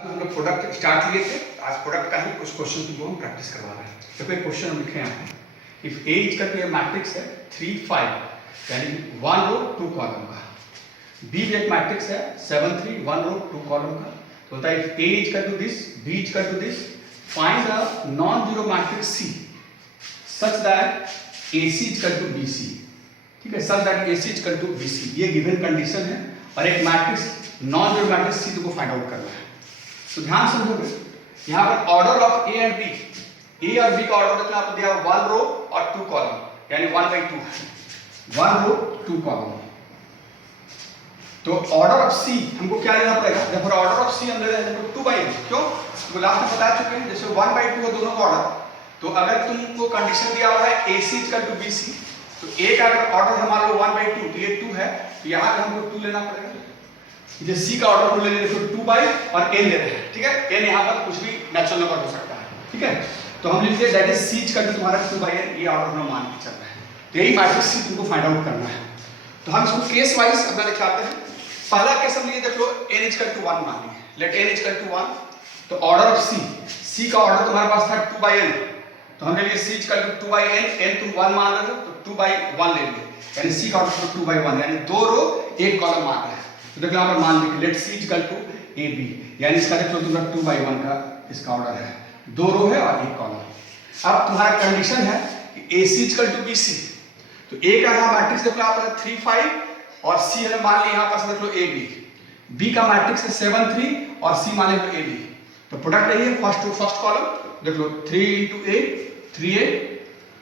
हम लोग product start किए थे, आज प्रोडक्ट का ही कुछ क्वेश्चन तुमको हम प्रैक्टिस करवा रहे हैं। तो कोई क्वेश्चन हम लिखे यहाँ पे, इफ ए इज का मैट्रिक्स है 3 5 यानी 1 रो 2 कॉलम का, बी भी एक मैट्रिक्स है 7 3 1 रो 2 कॉलम का। तो होता है इफ ए इज का टू दिस, बी इज का to this, find the non zero matrix C such that AC is equal to BC। ठीक है, such that AC is equal to BC, ये गिवन कंडीशन है। और एक matrix non zero matrix C को find out करना है। तो ध्यान समझोगे, यहाँ पर order of A and B, A और बी का ऑर्डर देखना आपको दिया 1 रो और 2 कॉलम यानी 1/2, 1 रो 2 कॉलम। तो ऑर्डर ऑफ सी हमको क्या लेना पड़ेगा, जब ऑर्डर ऑफ सी हम ले रहे हैं 2/n, क्यों? तो लास्ट में बता चुके हैं जैसे 1/2 है दोनों का ऑर्डर। तो अगर तुमको कंडीशन दिया हुआ है AC इक्वल टू BC, तो A का अगर ऑर्डर हमारा 1/2 तो ये 2 है, तो यहाँ पे हमको 2 लेना पड़ेगा। ये C का ऑर्डर हम ले रहे हैं 2 बाई और n ले रहे हैं। ठीक है, n यहाँ पर कुछ भी नेचुरल नंबर हो सकता है। ठीक है, तो हम लिखते हैं that is C equal to तुम्हारा 2/n, ये ऑर्डर हम मान के चल रहे हैं। तो यही मैट्रिक्स C तुमको फाइंड आउट करना है। तो हम इसको केस वाइज अपना दिखाते हैं। पहला केस हम लिए, देख लो n इक्वल टू 1 मान लिए, लेट n इक्वल टू 1। तो ऑर्डर ऑफ C का ऑर्डर तुम्हारे पास था 2/n, तो हमने लिए C equal to 2/n, n तुम 1 मान रहे हो तो 2/1 ले लिए, यानी C का ऑर्डर 2/1 यानी 2 रो 1 कॉलम मान रहे हैं। तो देखो यहाँ पर मान लीजिए let C equal to AB, यानी इसका देखो तुम्हारा 2/1 का इसका ऑर्डर है, 2 रो है और 1 कॉलम। अब तुम्हारा कंडीशन है कि AC इक्वल टू BC, तो A का यहाँ मैट्रिक्स देखो यहाँ पर 3 5 और C है मान लिया यहाँ पर देख लो AB, B का मैट्रिक्स है 7 3 और C मान लो AB। तो प्रोडक्ट यही है फर्स्ट टू फर्स्ट कॉलम, देख लो 3 × A 3A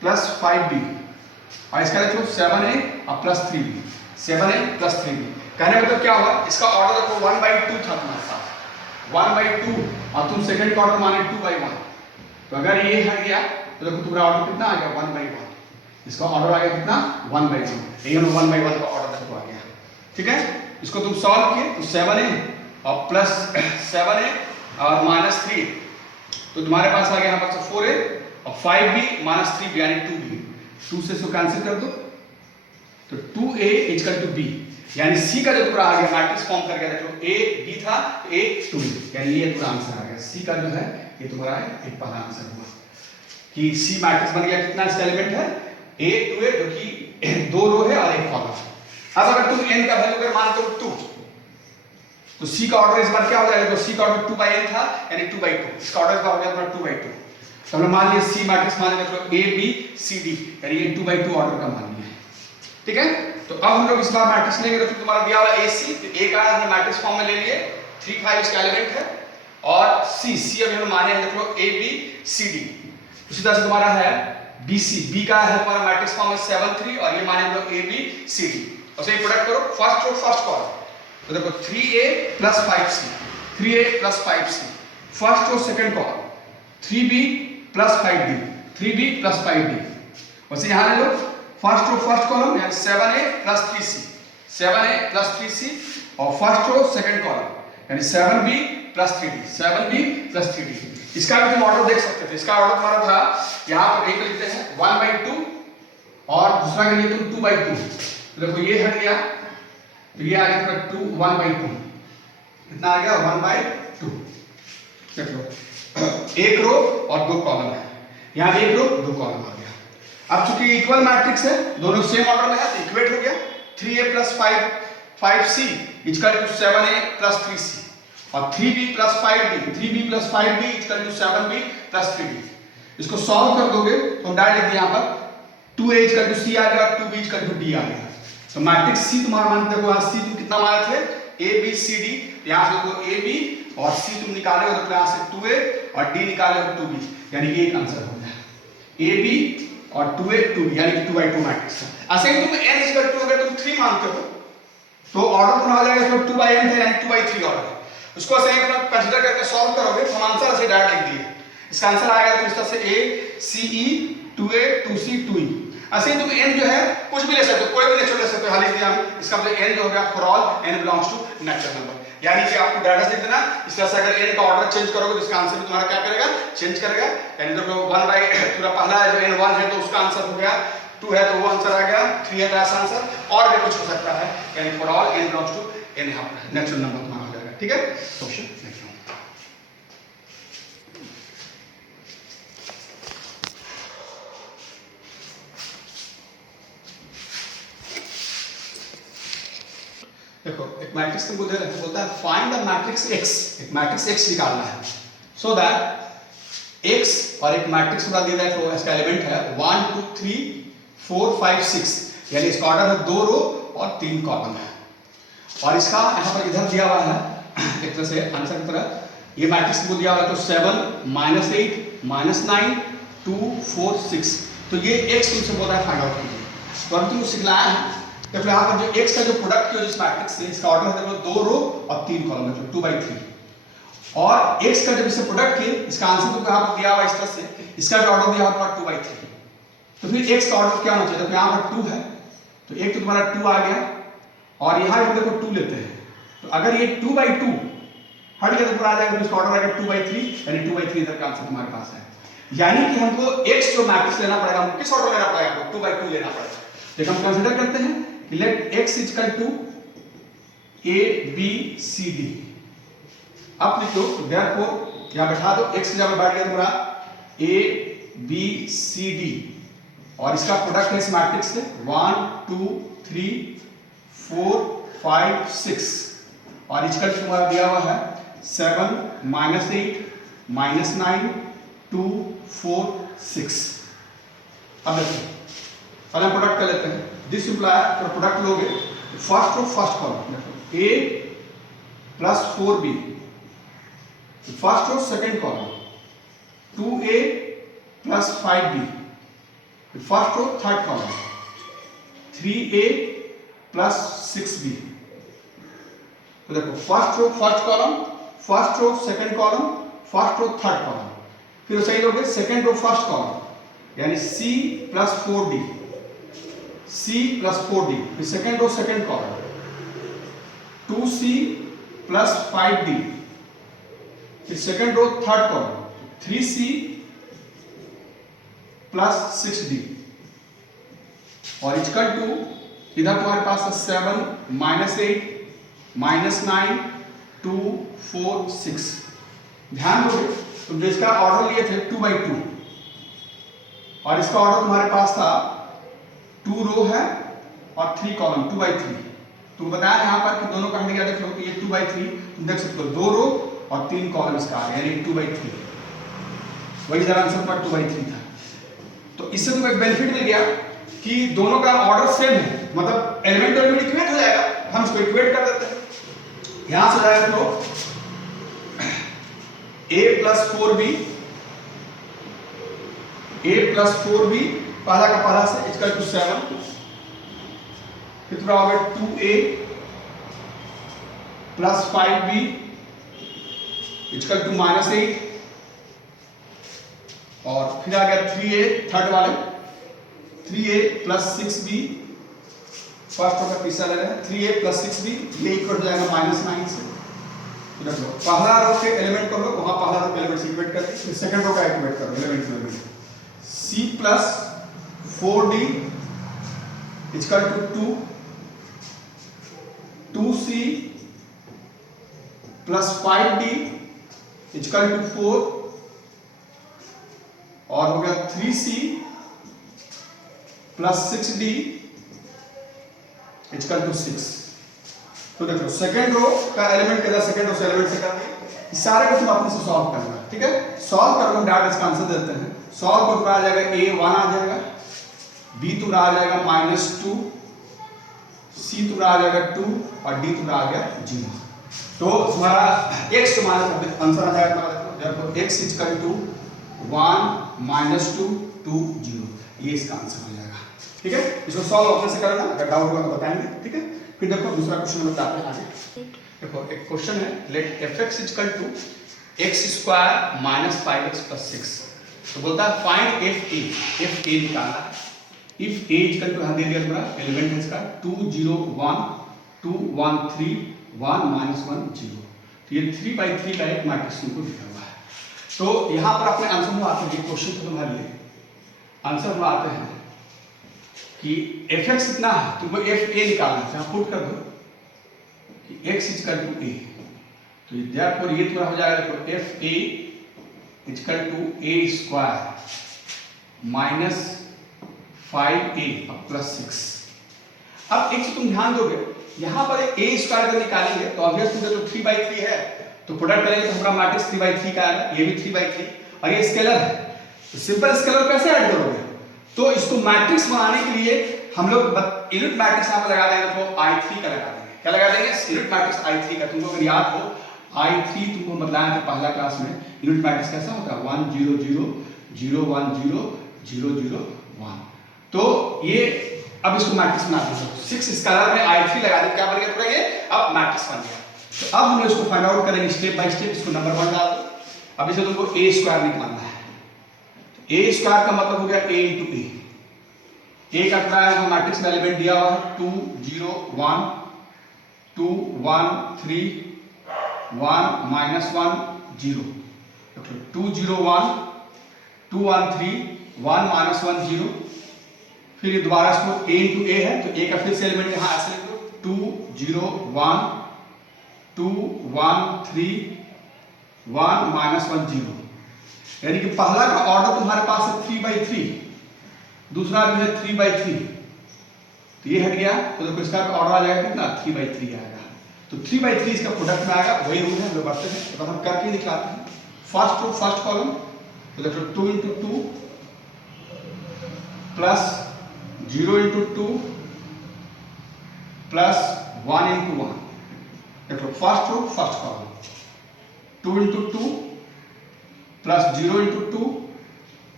प्लस 5B और इसका देखो 7A और plus 3B, 7A plus 3B। कहने मतलब क्या हुआ, इसका ऑर्डर देखो 1/2 था तुम्हारे पास, 1/2 और तुम सेकंड का ऑर्डर माने 2/1। तो अगर ये हट गया तो देखो तुम्हारा ऑर्डर कितना आ गया 1/1, इसका ऑर्डर आ गया कितना 1/1, ये 1/1 का ऑर्डर देखो आ गया। ठीक है, इसको तुम सॉल्व किए तो 7A और प्लस 7A और माइनस 3, तो तुम्हारे पास आ गया यहाँ पर 4A और 5B माइनस 3B यानी 2B, 2 से इसको कैंसिल कर दो तो 2A इक्वल टू B, यानी C का जो पूरा आ गया मैट्रिक्स फॉर्म कर गया, देखो A B था A 2, यानी ये पूरा आंसर आ गया। C का जो है ये तुम्हारा एक पहला आंसर हुआ कि C मैट्रिक्स बन गया। कितना इसका एलिमेंट है A 2A, जो कि 2 रो है और 1 कॉलम। अब अगर तुम n का वैल्यू अगर मानते हो 2, तो C का ऑर्डर इस बार क्या हो जाएगा, तो C का ऑर्डर 2/n था यानी 2/2, इसका ऑर्डर इस बार हो गया तुम्हारा 2/2। तो हमने मान लिया C मैट्रिक्स मान लिया A B C D यानी ये 2/2 ऑर्डर का मान लिया। ठीक है, तो अब हम लोग इस बार मैट्रिक्स लेंगे, तो तुम्हारा दिया हुआ AC, तो A का हमने मैट्रिक्स फॉर्म में ले लिए 3 5 इसका एलिमेंट है और C अभी हम माने हैं देखो A B C D। उसी तरह से तुम्हारा है BC, B का है तुम्हारा मैट्रिक्स फॉर्म में 7 3 और ये माने हम लोग A B C D। और सही प्रोडक्ट करो फर्स्ट रो फर्स्ट कॉलम, तो देखो 3A plus 5C, 3A plus 5C, first row second column 3B plus 5D, 3B plus 5D। वैसे यहाँ ले लो फर्स्ट रो फर्स्ट कॉलम यानी 7A plus 3C, 7A plus 3C और first row second column यानी 7B plus 3D, 7B plus 3D। इसका भी तुम ऑर्डर देख सकते थे, इसका ऑर्डर तुम्हारा था यहाँ पर एक लिखते हैं 1/2 और दूसरा के लिए तुम 2/2। तो देखो ये हट गया तो ये आ गया तुम्हारा 2 1/2, कितना आ गया 1/2। देख लो एक रो और 2 कॉलम है, यहाँ एक रो 2 कॉलम आ गया। अब चूंकि इक्वल मैट्रिक्स है, दोनों सेम ऑर्डर में है तो इक्वेट हो गया 3A plus 5C equal to 7A plus 3C और 3B plus 5D, 3B plus 5D equal to 7B plus 3D। इसको सॉल्व कर दोगे तो डायरेक्ट यहाँ पर 2A इक्वल टू C आ गया और 2B इक्वल टू D आ गया। तो मैट्रिक्स C तुम्हारा मान देखो यहाँ C तुम कितना माने थे A B C D, यहाँ से देखो A B और C तुम निकाले हो तो यहाँ से 2A और D निकाले हो 2B, यानी ये एक आंसर हो गया A B और 2A 2B यानी 2/2 मैट्रिक्स है। ऐसे ही तुम n इक्वल टू अगर तुम 3 मानते हो तो ऑर्डर तुम्हारा आ जाएगा 2/n था यानी 2/3 ऑर्डर। उसको ऐसे ही अपना कंसीडर करके सॉल्व करोगे तो हम आंसर ऐसे डायरेक्ट लिख दिए, इसका आंसर आएगा तो इस तरह से A C E 2A 2C 2E। ऐसे ही तुम n जो है कुछ भी ले सकते हो, कोई भी नेचुरल ले सकते हो, हाल ही दिया इसका मतलब n जो हो गया for all n belongs to natural number, यानी कि आपको डायरेक्ट लिख देना। इस तरह से अगर n का ऑर्डर चेंज करोगे तो इसका आंसर भी तुम्हारा क्या करेगा चेंज करेगा, यानी तो 1/, पूरा पहला जो n 1 है तो उसका आंसर हो गया, 2 है तो वो आंसर आ गया, 3 है तो ऐसा आंसर, और भी कुछ हो सकता है, यानी for all n belongs to n यहाँ पर नेचुरल नंबर तुम्हारा हो जाएगा। ठीक है, क्वेश्चन देखते हैं। एक मैट्रिक्स तुमको दे रहे हैं, बोलता है फाइंड द मैट्रिक्स x, एक मैट्रिक्स x निकालना है, सो दैट x और एक मैट्रिक्स पूरा दे दिया है, इसका एलिमेंट है 1 2 3 4 5 6, यानी इसका ऑर्डर है 2 रो और 3 कॉलम है। और इसका यहाँ पर इधर दिया हुआ है एक तरह से आंसर की तरह, ये मैट्रिक्स को दिया हुआ है तो 7 -8 -9 2 4 6, तो ये x तुमसे बोल रहा है फाइंड आउट कीजिए। तो हम तुमको सिखलाया है, तो फिर यहाँ पर जो x का जो प्रोडक्ट किया जिस मैट्रिक्स से, इसका ऑर्डर है देखो 2 रो और 3 कॉलम, मतलब 2/3, और x का जब इससे प्रोडक्ट किए, इसका आंसर तुमको यहाँ पर दिया हुआ इस तरह से, इसका जो ऑर्डर दिया हुआ 2/3, तो फिर x का ऑर्डर क्या होना चाहिए, तो यहाँ पर 2 है, तो एक तो तुम्हारा 2 आ गया, और यहाँ हम देखो 2 लेते हैं, तो अगर ये 2/2 हट गया तो पूरा आ जाएगा, इसका ऑर्डर आएगा 2/3, यानी 2/3 इधर का आंसर तुम्हारे पास है। यानी कि हमको x जो मैट्रिक्स लेना पड़ेगा, हमको किस ऑर्डर लेना पड़ेगा, हमको 2/2 लेना पड़ेगा। तो हम कंसीडर करते हैं कि let x equal to a b c d, अब लिख दो, देयरफॉर यहां बैठा दो, x की जगह बैठ गया तुम्हारा a b c d, और इसका प्रोडक्ट है इस मैट्रिक्स से 1 2 3 4 5 6, और इसका तुम्हारा दिया हुआ है 7 -8 -9 2 4 6। अब देखो पहले प्रोडक्ट कर लेते हैं, दिस इंप्लाय तो प्रोडक्ट लोगे, फर्स्ट रो फर्स्ट कॉलम देखो a plus 4b, first row second column 2a plus 5b, first row third column 3a plus 6b। तो देखो first row first column, first row second column, first row third column, फिर सही लोगे second row first column यानी c plus 4d, c plus 4d, फिर second row second column 2c plus 5d, फिर second row third column 3c plus 6d, और equal to इधर तुम्हारे पास है 7 -8 -9 2 4 6। ध्यान दो तुम जो इसका ऑर्डर लिए थे 2/2, और इसका ऑर्डर तुम्हारे पास था 2 रो है और 3 कॉलम 2/3। तुम बताया यहाँ पर कि दोनों कहने क्या देख लो, ये 2/3 तुम देख सकते हो, 2 रो और 3 कॉलम इसका यानी 2/3, वही जरा आंसर पर 2/3 था। तो इससे तुमको एक बेनिफिट मिल गया कि दोनों का ऑर्डर सेम है, मतलब एलिमेंट टू एलिमेंट इक्वेट हो जाएगा, हम इसको इक्वेट कर देते हैं। यहां से जाएगा तो a plus 4b, a plus 4b पहला का पहला से इक्वल टू 7, फिर पूरा हो गया 2a plus 5b equal to -8, और फिर आ गया 3a थर्ड वाले 3a प्लस 6b, फर्स्ट का तीसरा ले रहे हैं 3a प्लस 6b, ये इक्वल हो जाएगा -9 से। तो देख लो पहला रो के एलिमेंट कर लो, वहां पहला रो के एलिमेंट से इक्वेट करके फिर सेकंड रो का इक्वेट करो element to element, c plus 4d equal to 2c plus 5d equal to 4, और हो गया 3c plus 6d equal to 6। तो देखो सेकंड रो का एलिमेंट के सेकंड रो से एलिमेंट से करके इस सारे को तुम अपने से सॉल्व करना, ठीक है। सॉल्व करके हम डायरेक्ट इसका आंसर देते हैं। सॉल्व को तुम्हारा आ जाएगा a 1 आ जाएगा, b तुम्हारा आ जाएगा -2, c तुम्हारा आ जाएगा 2, और d तुम्हारा आ गया 0। तो तुम्हारा x तुम्हारा आंसर आ जाएगा तुम्हारा x इक्वल टू 1 -2 2 0, ये इसका आंसर हो जाएगा, ठीक है। इसको सॉल्व अपने से करना, अगर डाउट होगा तो बताएंगे, ठीक है। फिर देखो दूसरा क्वेश्चन में बताते हैं आगे। देखो एक क्वेश्चन है, late fx equal to x² - 5x + 6, तो बोलता है फाइंड f a निकालना है। इफ a इक्वल टू दे दिया पूरा एलिमेंट है इसका 2 0 1 2 1 3 1 -1 0, तो ये 3/3 का एक मैट्रिक्स को दिया हुआ है। तो यहाँ पर अपने आंसर में आते हैं, क्वेश्चन को तुम्हारे लिए आंसर में आते हैं कि fx कितना है, तुमको fa निकालना है, यहाँ पुट कर दो कि x इक्वल टू a, तो देयरफॉर ये पूरा हो जाएगा, तो fa equal to a² - 5a + 6। अब एक चीज तुम ध्यान दोगे यहाँ पर ए स्क्वायर का निकालेंगे तो ऑब्वियसली जो 3/3 है तो प्रोडक्ट करेंगे तो हमारा मैट्रिक्स 3/3 का आएगा, ये भी 3/3 और ये स्केलर है तो सिंपल स्केलर कैसे ऐड करोगे? तो इसको मैट्रिक्स बनाने के लिए हम लोग यूनिट मैट्रिक्स यहाँ पर लगा देंगे तो I3 का लगा देंगे। क्या लगा देंगे? यूनिट मैट्रिक्स I3 का। तुमको अगर याद हो I3 तुमको बताया था पहला क्लास में, यूनिट मैट्रिक्स कैसा होता है 1 0 0 0 1 0 0 0 1। तो ये अब इसको मैट्रिक्स बनाते हैं, 6 स्केलर में I3 लगा देंगे, क्या बन गया पूरा ये अब मैट्रिक्स बन गया। तो अब हम इसको फाइंड आउट करेंगे स्टेप बाय स्टेप। इसको नंबर 1 डाल दो। अब इसे तुमको a स्क्वायर निकालना है। तो a स्क्वायर का मतलब हो गया a into a। a का क्या है? मैट्रिक्स में एलिमेंट दिया हुआ है 2 0 1 2 1 3 1 -1 0। 2 0 1 2 1 3 1 -1 0। फिर ये दोबारा इसको a into a है तो a का फिर से एलिमेंट यहाँ ऐसे लिख दो 2 0 1 2 1 3 1 -1 0। यानी कि पहला का ऑर्डर तुम्हारे पास है 3/3, दूसरा भी है 3/3, तो ये हट गया तो देखो इसका ऑर्डर आ जाएगा कितना 3/3 आएगा। तो 3/3 इसका प्रोडक्ट में आएगा, वही रूल है जो बढ़ते हैं। तो हम करके दिखाते हैं। फर्स्ट रो फर्स्ट कॉलम तो देखो 2 into 2 plus 0 into 2 plus 1 into 1। देखो first row first column 2 into 2 plus 0 into 2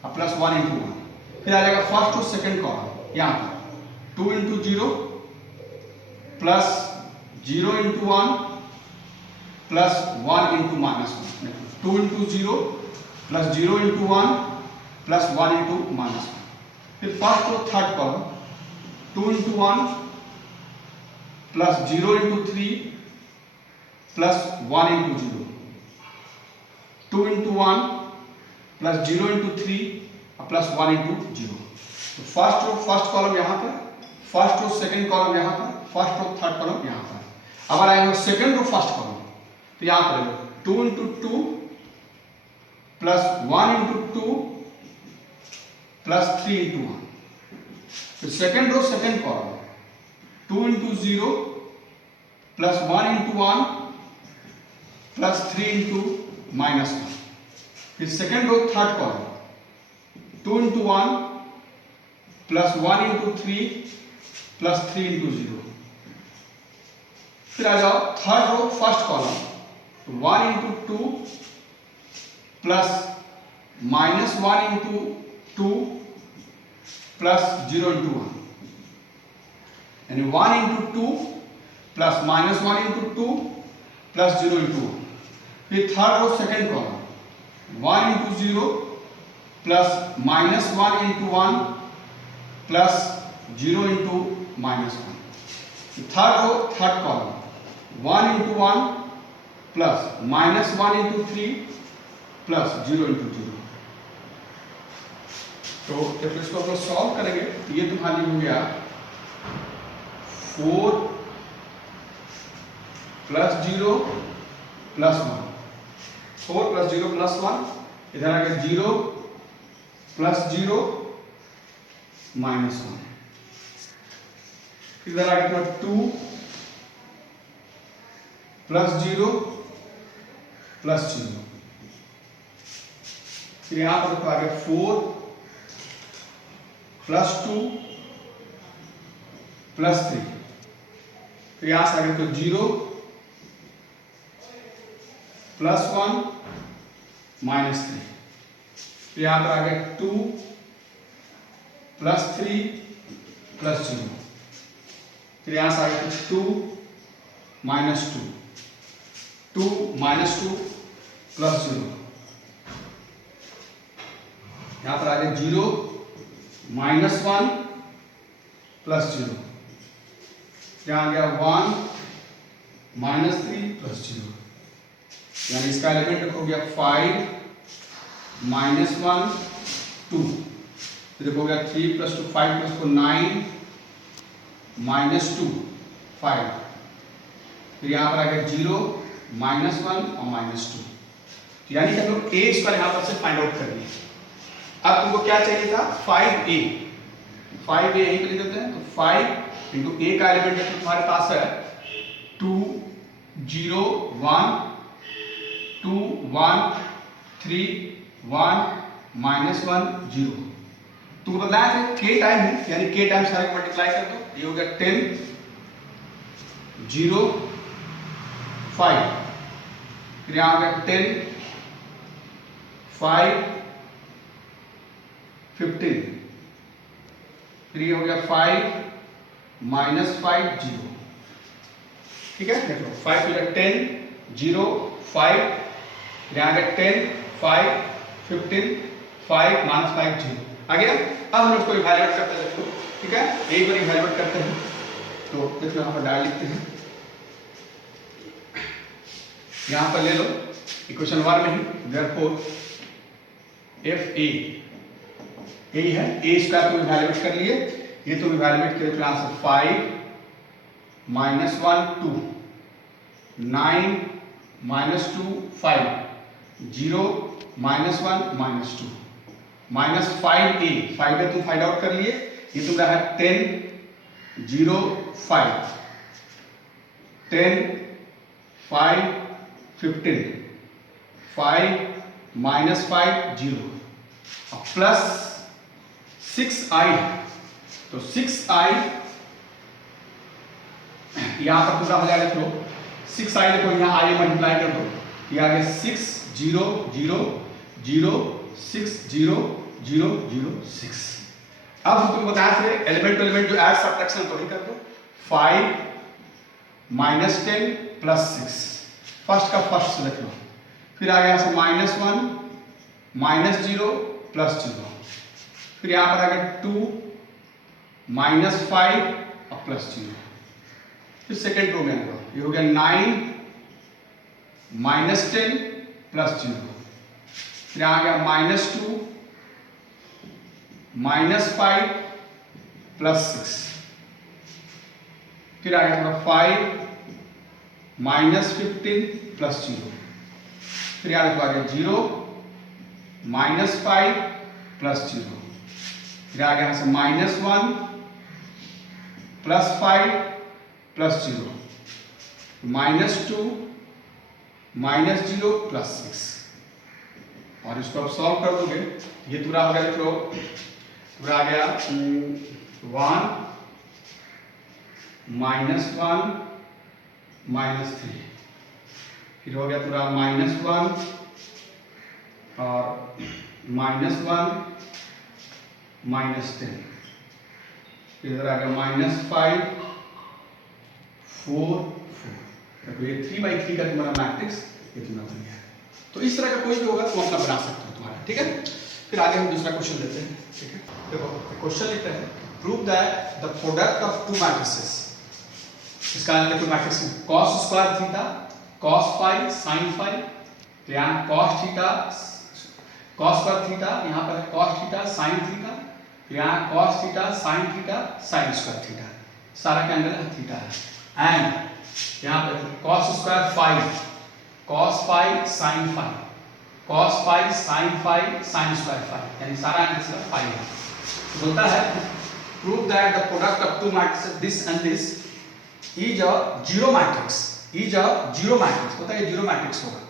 और प्लस 1 into 1। फिर आ जाएगा फर्स्ट और सेकंड कॉलम यहाँ पर 2 into 0 plus 0 into 1 plus 1 into -1। 2 into 0 plus 0 into 1 plus 1 into -1। फिर फर्स्ट और third column 2 into 1 plus 0 into 3 plus 1 into 0। 2 into 1 plus 0 into 3 plus 1 into 0। तो first row first column यहाँ पर, फर्स्ट रो सेकंड कॉलम यहाँ पर, first row third column यहाँ पर। अब आएंगे सेकंड रो फर्स्ट कॉलम तो यहाँ पर 2 into 2 plus 1 into 2 plus 3 into 1। तो second row second column 2 into 0 plus 1 into 1 plus 3 into -1। फिर second row third column 2 into 1 plus 1 into 3 plus 3 into 0। फिर आ जाओ third row first column 1 into 2 plus -1 into 2 plus 0 into 1। यानी 1 into 2 plus -1 into 2 plus 0 into 1। फिर third row second column 1 into 0 plus -1 into 1 plus 0 into -1। Third row third column 1 into 1 plus -1 into 3 plus 0 into 0। तो जब इसको हम solve करेंगे तो ये तुम्हारी हो गया 4 प्लस 0 प्लस 1। 4 प्लस 0 प्लस 1, इधर आ गया 0 प्लस 0 -1। इधर आ गया 2 प्लस 0 प्लस 0। फिर यहां पर आ गया 4 प्लस 2 प्लस 3। फिर यहां से आ गया 0 प्लस 1 -3। फिर यहां पर आ गया 2 प्लस 3 प्लस 0। फिर यहां से आ गया 2 -2 2 -2 प्लस 0। यहां पर आ गया 0 -1 प्लस 0। यहां आ गया 1 -3 प्लस 0। यानी इसका एलिमेंट हो गया 5 -1 2। फिर हो गया 3 + 2 5 + 4 9 -2 5। फिर यहाँ पर आ गया 0 -1 और -2। यानी कि हम लोग a स्क्वायर यहाँ पर से फाइंड आउट कर लिए। अब तुमको क्या चाहिए था 5a यहीं पे लिख देते हैं। तो 5 into a का एलिमेंट है तो तुम्हारे पास है 0 1 2 1 3 1 -1 0। तुमको बताया था k टाइम है, यानी k टाइम सारे को मल्टीप्लाई कर दो, ये हो गया 10 0 5, फिर यहाँ हो गया 10 5 15, फिर ये हो गया 5 -5 0। ठीक है, देख लो 5 फिर 10 0 5, यहाँ गया 10 5 15 5 -5 0 आ गया। अब हम उसको इवैल्यूएट करते हैं, देखो ठीक है, एक बार इवैल्यूएट करते हैं तो देखो यहाँ पर डाल लिखते हैं, यहाँ पर ले लो इक्वेशन 1 में ही, देयरफॉर एफ ए यही है, ए स्क्वायर तुम इवैल्यूएट कर लिए, ये तुम इवैल्यूएट करो तो आंसर 5 -1 2 9 -2 5 0 -1 -2 -5a, 5a तुम फाइंड आउट कर लिए, ये तुम रहा है 10 0 5 10 5 15 5 -5 0 प्लस 6i, तो 6i यहाँ पर पूरा हो जाएगा, देखो 6i देखो यहाँ i मल्टीप्लाई कर दो, ये आ गया 6 0 0 0 6 0 0 0 6। अब हम तुमको बताया थे एलिमेंट टू एलिमेंट जो ऐड सब्ट्रैक्शन तो ही कर दो, 5 -10 + 6, फर्स्ट का फर्स्ट सेलेक्ट लो, फिर आ गया -1 -0 + 0, फिर यहाँ पर आ गया 2 -5 + 0, फिर सेकेंड रो में आएगा, ये हो गया 9 -10 + 0, फिर आ गया -2 -5 + 6, फिर आ गया 5 -15 + 0, फिर आ गया 0 -5 + 0, फिर आ गया -1 +5 + 0, -2 -0 + 6, और इसको आप सॉल्व कर दोगे, ये पूरा हो गया, देख लो पूरा आ गया 1 -1 -3, फिर हो गया पूरा -1 और -1 -10, इधर आ गया -5 4 4, तो ये 3/3 का तुम्हारा मैट्रिक्स ये तुम्हारा बन गया। तो इस तरह का कोई भी होगा तो अपना बना सकते हो तुम्हारा, ठीक है। फिर आगे हम दूसरा क्वेश्चन लेते हैं, ठीक है। देखो क्वेश्चन लिखते हैं, prove that the product of two matrices, इसका देखो matrix cos square theta cos phi sin phi, तो यहाँ cos theta cos square theta, यहाँ पर है cos थीटा sin थीटा, यहाँ cos theta sin theta sin square theta, सारा का एंगल थीटा है, एंड यहाँ पर cos square phi cos phi sin phi cos phi sin phi sin square phi, यानी सारा एंगल इसका फाई है। बोलता है prove that the product of two matrices this and this is a zero matrix, is a zero matrix, होता है zero matrix होगा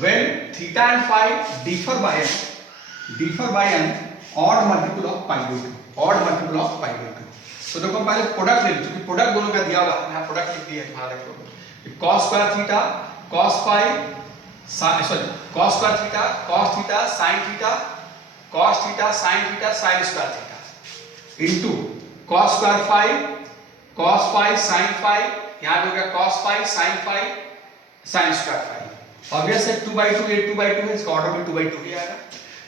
when theta and phi differ by an odd multiple of pi by 2, odd multiple of pi by 2। तो देखो पहले product ले लो, क्योंकि product दोनों का दिया हुआ है, यहाँ प्रोडक्ट लिख दिया है तुम्हारा, देखो cos square theta cos phi cos square theta cos theta sin theta cos theta sin theta sin square theta into cos square phi cos phi sin phi, यहां पे हो गया cos phi sin phi sin square phi. Obvious है 2/2 ये 2/2 है, इसका order भी 2/2 ही आएगा।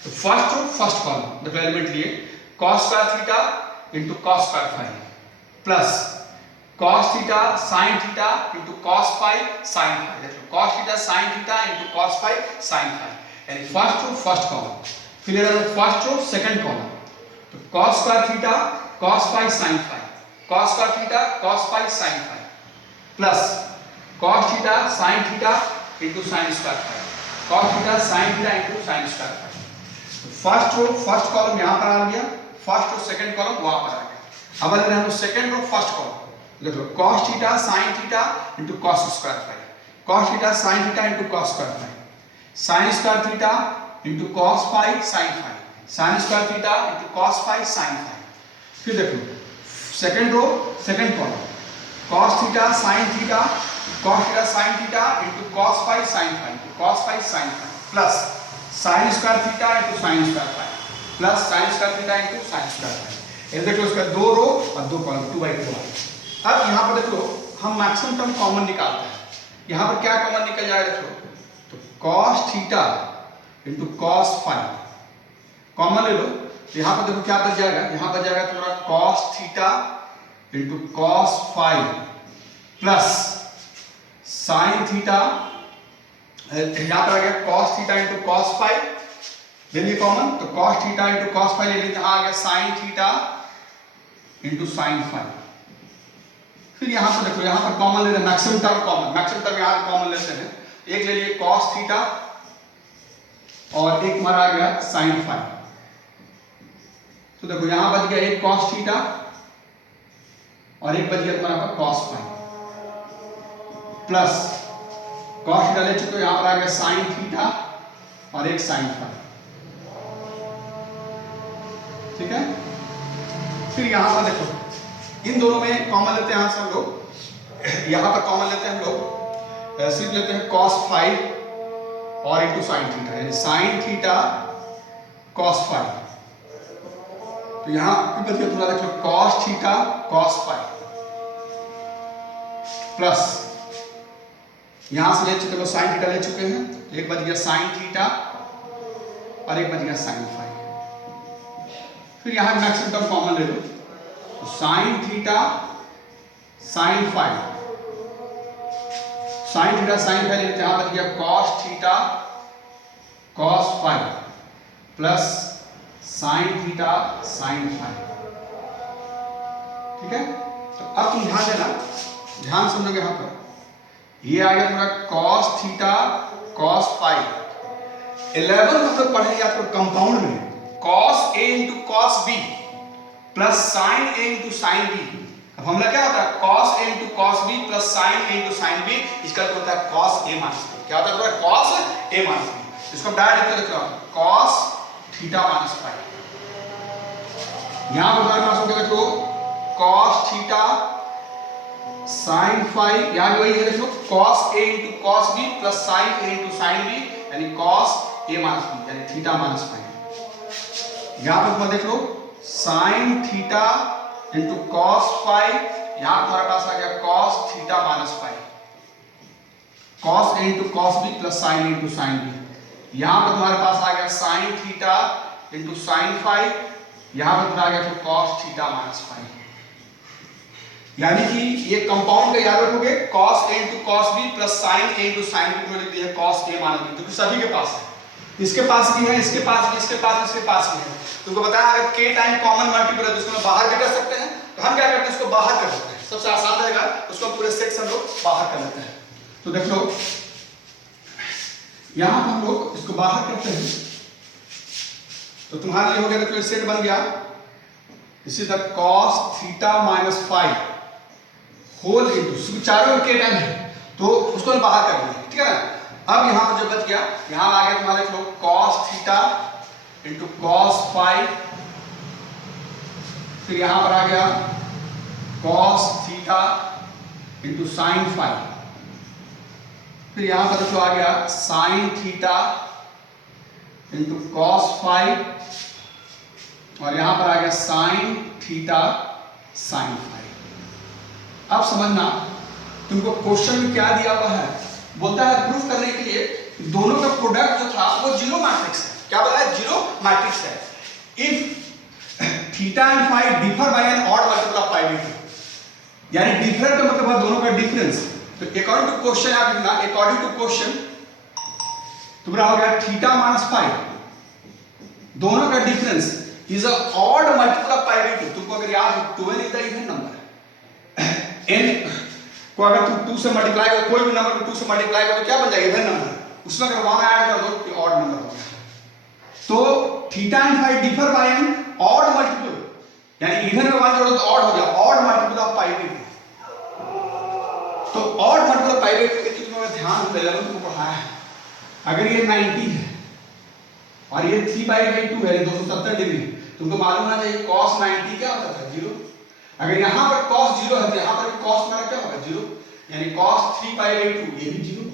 तो फर्स्ट रो फर्स्ट कॉलम देखो एलिमेंट लिए cos square theta into cos square phi plus cos theta sin theta into cos phi sin phi, देखो cos theta sin theta into cos phi sin phi, यानी first row first column. फिर इधर first row second column, तो cos square theta cos phi sin phi cos square theta cos phi sin phi plus cos theta sin theta into sin square phi cos theta sin theta into sin square phi. तो first row first column यहां पर आ गया, first row second column वहां पर आ गया। अब अगर हम सेकंड रो फर्स्ट कॉलम देखो cos theta sin theta into cos square phi cos theta sin theta into cos square phi, sin square theta into cos phi sin phi, sin square theta into cos phi sin phi. फिर देखो second row second column, cos theta sin theta sin theta into cos phi sin phi, cos phi sin phi plus sin square theta into sin square phi plus sin square theta into sin square phi. ये देखो इसका दो रो और दो column 2/2 आ। अब यहाँ पर देखो हम मैक्सिमम टर्म कॉमन निकालते हैं। यहाँ पर क्या कॉमन निकल जाएगा देखो, तो cos theta into cos phi common ले लो, तो यहाँ पर देखो क्या बच जाएगा, यहाँ बच जाएगा तुम्हारा cos theta into cos phi plus sin theta, यहाँ पर आ गया cos theta into cos phi, ले लिए कॉमन, तो cos theta into cos phi ले लिए, यहाँ आ गया sin theta into sin phi. फिर यहाँ पर देखो, यहाँ पर कॉमन ले रहे हैं maximum term common, maximum term यहाँ पर कॉमन लेते हैं, एक ले लिए cos थीटा और एक हमारा आ गया sin फाई। तो देखो यहाँ बच गया एक cos थीटा और एक बच गया तुम्हारा cos phi plus cos theta ले चुके हो, यहाँ पर आ गया sin थीटा और एक sin फाई, ठीक है। फिर यहाँ पर देखो इन दोनों में कॉमन लेते हैं, यहाँ से हम लोग यहाँ पर कॉमन लेते हैं, हम लोग सिर्फ लेते हैं cos फाई और इनटू sin थीटा, यानी sin थीटा cos फाई। तो यहाँ पर बच गया थोड़ा देख लो cos theta cos phi plus यहाँ से ले चुके हो sin थीटा ले चुके हैं, एक बच गया sin थीटा और एक बच गया sin फाई। फिर यहाँ मैक्सिमम टर्म कॉमन ले लो, तो sin theta sin phi, sin theta sin phi लेते हैं, यहाँ बच गया cos theta cos phi plus sin theta sin phi, ठीक है। तो अब तुम ध्यान देना, ध्यान समझोगे यहाँ पर, ये आ गया तुम्हारा cos थीटा cos फाई। 11 मतलब पढ़े याद करो कंपाउंड में, cos a into cos b प्लस sin a into sin b। अब हमला क्या होता है, cos a into cos b प्लस sin a into sin b, इसका क्या होता है cos a minus b। क्या होता है cos a minus b, इसको डायरेक्ट लिख लो cos थीटा minus फाई। यहां पर हमारे पास हो गया देखो cos थीटा sin फाई, यहां भी वही है देखो cos a into cos b प्लस sin a into sin b, यानी cos a minus b, यानी थीटा minus फाई। यहां पर तुम देख लो sin theta into cos phi, यहां तुम्हारे पास आ गया cos theta minus phi, cos a into cos b प्लस sin a into sin b। यहां पर तुम्हारे पास आ गया sin theta into sin phi, यहां पर तुम्हारा आ गया तो cos थीटा माइनस फाई। यानी कि ये कंपाउंड का याद रखोगे cos a into cos b प्लस sin a into sin b को लिख दिया है cos a माइनस b, क्योंकि सभी के पास है, इसके पास भी है, इसके पास भी, इसके पास भी है। तुमको बताया अगर k टाइम कॉमन मल्टीपल है तो इसको बाहर भी कर सकते हैं, तो हम क्या करते हैं इसको बाहर कर देते हैं, सबसे आसान रहेगा उसको पूरे सेट से हम लोग बाहर कर लेते हैं। तो देख लो यहां पर हम लोग इसको बाहर करते हैं, तो तुम्हारे लिए हो गया देखो ये सेट बन गया, इसी तरह cos theta minus phi whole into, चारों k टाइम है तो उसको हम बाहर कर लेंगे, ठीक है ना। अब यहां पर जो बच गया, यहां आ गया तुम्हारे देख लो cos theta into cos phi, फिर यहां पर आ गया cos theta into sin phi, फिर यहां पर देखो आ गया sin theta into cos phi और यहां पर आ गया sin थीटा sin फाई। अब समझना तुमको क्वेश्चन में क्या दिया हुआ है, बोलता है प्रूफ करने के लिए दोनों का प्रोडक्ट जो था वो जीरो मैट्रिक्स है। क्या बोला है, जीरो मैट्रिक्स है। If theta and phi differ by an odd multiple of pi by 2, यानी डिफरेंट का मतलब है दोनों का डिफरेंस। तो अकॉर्डिंग टू क्वेश्चन आप लिखना, अकॉर्डिंग टू क्वेश्चन तुम्हारा हो गया थीटा माइनस फाई, दोनों का difference is a odd multiple of pi by 2। तुमको अगर याद हो 2n is the even number, n को अगर तुम 2 से मल्टीप्लाई करो, कोई भी नंबर को 2 से मल्टीप्लाई करो तो क्या बन जाएगा, इवन नंबर, उसमें अगर 1 ऐड कर दो तो ऑड नंबर हो गया। तो theta and phi differ by an odd multiple, यानी इवन में 1 जोड़ो तो ऑड हो गया, odd multiple of pi by 2। तो odd multiple of pi by 2 की तुमको ध्यान हो 11 तुमको पढ़ाया है, अगर ये 90 है और ये 3/2 है 270 डिग्री, तुमको मालूम होना चाहिए cos 90 क्या होता था 0। अगर यहाँ पर cos 0 है तो यहाँ पर cos मेरा क्या होगा 0, यानी cos 3/2 ये भी 0।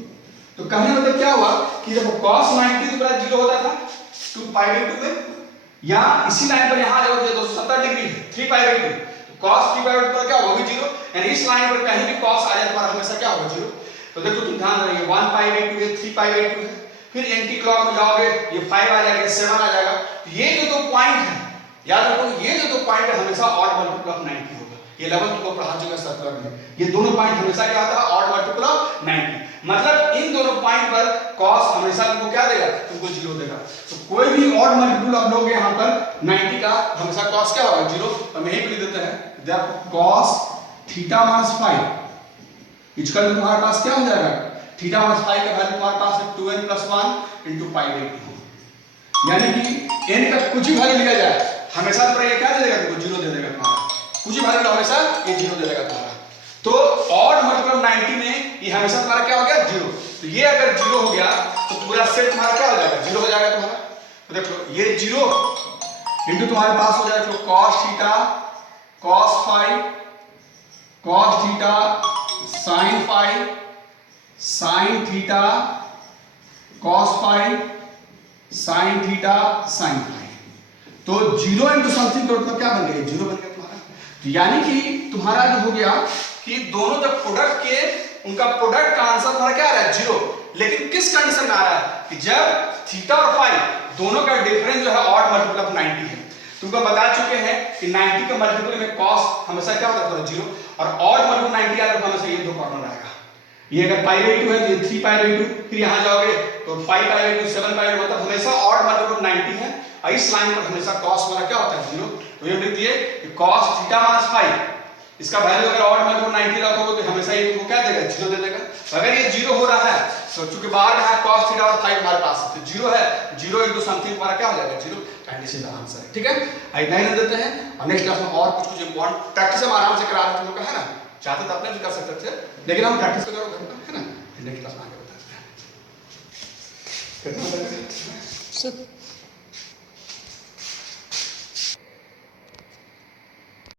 तो कहने मतलब क्या हुआ कि जब cos 90 तो बड़ा 0 होता था 2/2 में, या इसी लाइन पर यहाँ जो 270 डिग्री है 3/2, cos 3/2 पर क्या होगा वो भी 0, यानी इस लाइन पर कहीं भी cos आ जाए तुम्हारा हमेशा क्या होगा 0। तो देखो तुम ध्यान रखिए 1/2 है 3/2 है, फिर एंटी क्लॉक में जाओगे ये 5 आ जाएगा 7 आ जाएगा। तो ये जो दो पॉइंट है याद रखो, ये जो दो पॉइंट है हमेशा ऑड मल्टीपल ऑफ 90 होगा। ये लेवल तुमको पढ़ा चुका सर्कुलर में, ये दोनों पॉइंट हमेशा क्या होता है ऑड मल्टीपल ऑफ 90। मतलब इन दोनों पॉइंट पर cos हमेशा तुमको क्या देगा, तुमको 0 देगा। तो कोई भी ऑड मल्टीपल ऑफ लोगे यहाँ पर 90 का हमेशा cos क्या होगा 0। तो हम यही लिख देते हैं therefore cos थीटा - 5 इसका तुम्हारे पास क्या हो जाएगा, थीटा - 5 का वैल्यू तुम्हारे पास है 2n + 1 × π/2, यानी कि n का कुछ भी वैल्यू लिया जाए हमेशा तुम्हारा ये क्या दे देगा, तुमको 0 दे देगा तुम्हारा, कुछ भी वैल्यू हमेशा ये 0 दे देगा तुम्हारा। तो ऑड मल्टीपल 90 में ये हमेशा तुम्हारा क्या हो गया 0। तो ये अगर 0 हो गया तो पूरा सेट तुम्हारा क्या हो जाएगा 0 हो जाएगा तुम्हारा। तो देखो ये 0 इंटू तुम्हारे पास हो जाएगा cos theta cos phi cos theta sin phi sin theta cos phi sin theta sin phi। तो 0 इंटू समथिंग करो तो क्या बन गया 0 बन गया तुम्हारा। तो यानी कि तुम्हारा जो हो गया कि दोनों जब प्रोडक्ट के उनका प्रोडक्ट का आंसर तुम्हारा क्या आ रहा है 0, लेकिन किस कंडीशन में आ रहा है कि जब थीटा और फाई दोनों का डिफरेंस जो है ऑड मल्टीपल ऑफ 90 है। तुमको बता चुके हैं कि 90 का मल्टीपल में cos हमेशा क्या होता है 0, और ऑड मल्टीपल 90 आ रहा है हमेशा ये दो कॉर्नर आएगा। ये अगर π/2 है तो ये 3/2, फिर यहाँ जाओगे तो 5/2 7/2, मतलब हमेशा ऑड मल्टीपल 90 है और इस लाइन पर हमेशा cos वाला क्या होता है 0। तो ये लिख दिए कि cos थीटा - 5 इसका वैल्यू अगर ऑड मल्टीपल 90 रखोगे तो हमेशा ये तुमको क्या देगा 0 दे देगा। अगर ये 0 हो रहा है तो चूंकि बाहर में है cos थीटा और 5 हमारे पास है तो 0 है, 0 इंटू समथिंग हमारा क्या हो जाएगा 0, and this is the answer. ठीक है, आई नहीं देते हैं और नेक्स्ट क्लास में और कुछ इंपॉर्टेंट प्रैक्टिस हम आराम से करा रहे थे तुम लोग का, है ना, चाहते तो अपने भी कर सकते थे लेकिन हम प्रैक्टिस करो घर पर, है ना, नेक्स्ट क्लास में आगे बताते हैं।